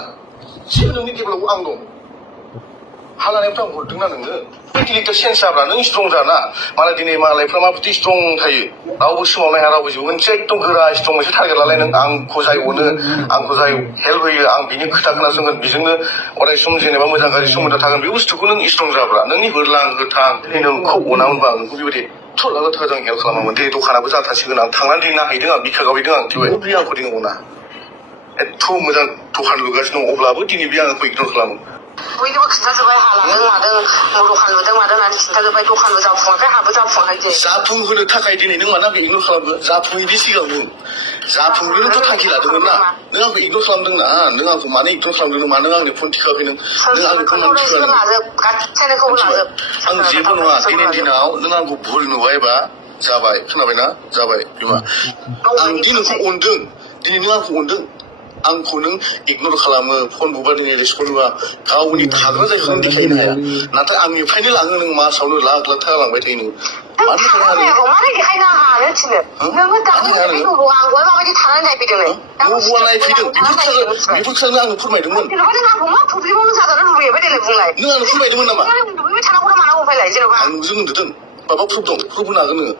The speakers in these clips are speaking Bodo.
गासिबो नोंनि डेभेलपआव आं दं हालानायफ्रा आं हरदोंना नोङो इन्टेलेक्टुवेल सेन्स जाब्ला नों स्ट्रं जाना मालाय दिनै मालायफ्रा माबायदि स्ट्रं थायो रावबो सोमावनो हाया रावबो जिउ मोनसे एकदम गोरा स्ट्रं मोनसे टारगेट लालाय नों आंखौ जाय अनो आंखौ जाय हेल्प होयो आं बिनि खोथा खोनासंगोन बेजोंनो अराय सम जेनेबा मोजां गाज्रि सोमोन्दो थागोन बे बुस्थुखौ नों स्ट्रं जाब्ला नोंनि होरलां होथां दिनै नोंखौ अनामोनबा नोंखौ बेबायदि लाख थाखा जों हेल्प खालामोमोन दिनै दखानाबो जाथासिगोन आं थांनानै दिनै नायहैदों आं बिखा गावहैदों आं थेवबो बे आंखौ दिनै अना एथ' मोजां दखान लुगासिनो दं अब्लाबो दिनै बे आंखौ इगनर खालामो बयनोबो खिन्थाजोब्बाय हालादों मादों दखान लुदों मादों होननानै खिन्थाजोब्बाय दखानबो जाफुङाखै हाबो जाफुङाखै जाफुंहोनो थाखाय दिनै नों मानो आंखौ इगनर खालामो जाफुङैनि सिगां नों जाफुंहोनोथ' थांखि लादोंमोन ना नों आंखौ इगनर खालामदों ना नों आंखौ मानो इगनर खालामदों मानो आंनि फन थिखाखै नों आंनि फन आं जेबो नङा दिनैनि दिनाव नों आंखौ भुल नुबायबा जाबाय खोनाबायना जाबाय बिमा आं दि नोंखौ अनदों दिनै नों आंखौ अनदों आंखौ नों इगनर खालामो फन बुबा नों रेसपन्स होआ गावनि थाग्रा जायगाखौ नों देखायनो हाया नाथाय आंनिफ्रायनो लाङो नों मासावनो लाख लाख थाखा लांबाय थायो नों मानो देखायनो हाया बबेबा नायफैदों बेफोर खोथाखौ आंनो फोरमायदोंमोन नों आंनो फोरमायदोंमोन नामा आं नोंजों उन्दुदों माबा प्रुफ दं प्रुफ होनो हागोन नोङो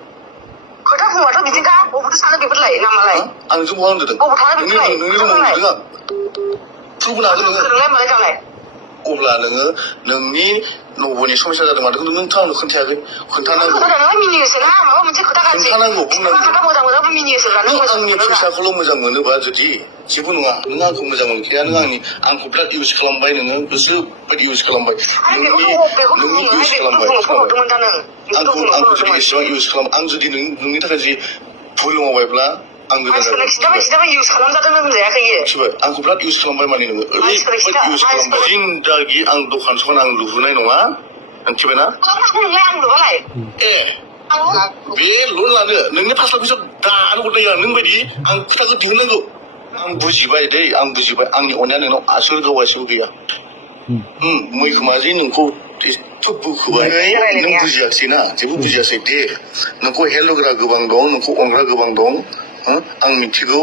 खोथा बुंबाथ' बिदिखा बबेथ' सानो बेफोरलाय नामालाय आंजों बहा उन्दुदों नोंनि रुमाव उन्दुदों आं प्रुफ होनो हागोन नोङो अब्ला नोङो नोंनि नब'नि समस्या जादों मादों नोंथ' आंनो खोन्थायाखै खोन्थानांगौ खोन्थानांगौ बुंनांगौ आंनि फैसाखौल' मोजां मोनोबा जुदि जेबो नङा नों आंखौ मोजां मोनखाया नों आंखौ बिराद इउज खालामबाय नोङो गोसो बायदि इउज खालामबाय नोंनि इउज खालामबाय आंखौ जुदि एसेबां इउज खालाम आं जुदि नोंनि थाखाय जि भुल मावबायब्ला आं गोदान आंखौ बिराद इउज खालामबाय माने नोङो ओरैबायदि इउज खालामबाय जिन्दागि आं दखान सखान आं लुबोनाय नङा मिथिबायना ए बे लन लानो नोंनि 5 लाख फैसा दानो हरनाय नों बायदि आं खोथाखौ दिहुननांगौ आं बुजिबाय दै आं बुजिबाय आंनि अननाया नोंनाव आसोल गावासो गैया मैखोमा जे नोंखौ एथ' बोखोबाय नों बुजियासैना जेबो बुजियासै दे नोंखौ हेल्प होग्रा गोबां दं नोंखौ अनग्रा गोबां दं आं मिथिगौ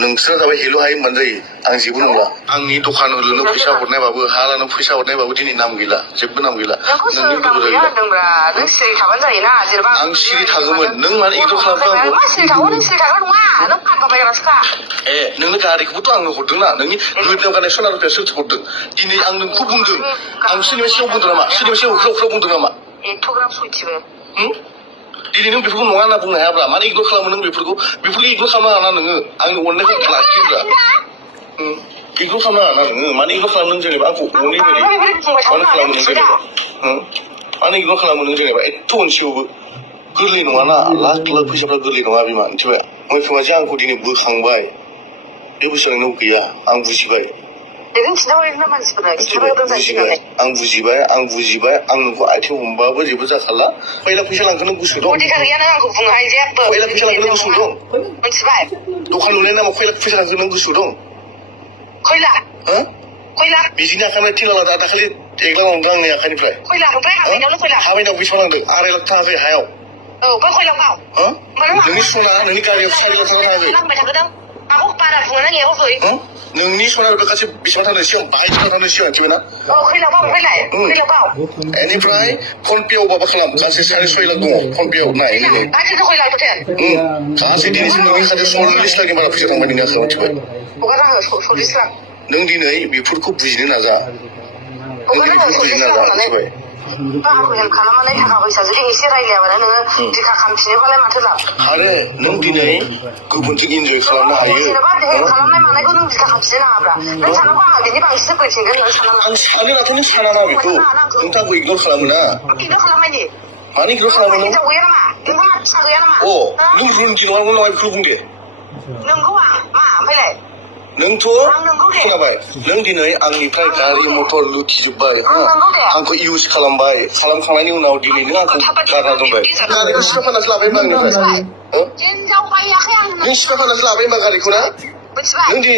नोंसोरा जाबाय हेल' हायो होनबानो जायो आं जेबो नंला आंनि दखान लुनो फैसा हरनायबाबो हा लानो फैसा हरनायबाबो दिनै नाम गैला जेबो नाम गैला नोंनि आं सिरि थागौमोन नों मानो इगनर खालामखो ए नोंनो गारिखौबोथ' आंनो हरदोंना नोंनि गोदोनायाव गाननाय सना रुफाया सोरथो हरदों दिनै आं नोंखौ बुंदों आं सोरनिबा सिगाङाव बुंदों नामा सोरनिबा सिगाङाव ख्राव बुंदों नामा दिनै नों बेफोरखौ नङा होनना बुंनो हायाब्ला मानो इगनर खालामो नों बेफोरखौ इगनर खालामनो हाना नोङो आंनि अननायखौ लाखियोब्ला इगनर खालामनो हाना नोङो मानो इगनर खालामो नों जेनेबा आंखौ अनै बायदि मानो खालामो नों जेनेबा मानो इगनर खालामो नों जेनेबा एथ' अनसेयावबो गोरलै नङाना लाख लाख फैसाफ्रा गोरलै नङा बिमा मिथिबाय मैखोमा जे आंखौ दिनै बोखांबाय बे बुस्थुआ नोंनाव गैया आं बुजिबाय आं बुजिबाय आं नोंखौ आथिं हमबाबो जेबो जाखाला फैला फैसा लांखो नों गोसो दं फैला फैसा लांखो नों गोसो दं दखान लुनायनि नामाव फैला फैसा लांखो नों गोसो दं बिदिनि आखाइनिफ्राय थेला लादा दाखालि 1 लाख लांदों आंनि आखाइनिफ्राय हाबायनाव बेसेबां लांदों 2.5 लाख थाङाखै हायाव नोंनि सना नोंनि गारियाव 4 लाख थाङाखै नोंनि सना रुपा गासै बेसेबां थांदों सिगां बाहायजोबना थांदों सिगां मिथिबायना बेनिफ्राय फन पेआव माबा खालाम गासै 6.5 लाख दङ फन पेआव नाय गासै दिनैसिम नोंनि खाथियाव 40 लाखनि बारा फैसा थांबाय नोंनि आखायाव मिथिबाय नों दिनै बेफोरखौ बुजिनो नाजा मिथिबाय आरो नों दिनै गुबुनजों इन्जय खालामनो हायो आं सानो नाथ' नों साना ना बेखौ नोंथांखौ इगनर खालामो ना मानो इगनर खालामो नों नों रुनखि नङा बेखौ बुं दे नोंथ' खोनाबाय नों दिनै आंनिफ्राय गारि मटर लुथिजोब्बाय आंखौ इउज खालामखांनायनि उनाव दिनै नों आंखौ गारना दोनबाय गारिखौ सिथा फाननासो लाबाय होनबा आंनिफ्राय नों सिथा फाननासो लाबाय होनबा गारिखौ ना नों दि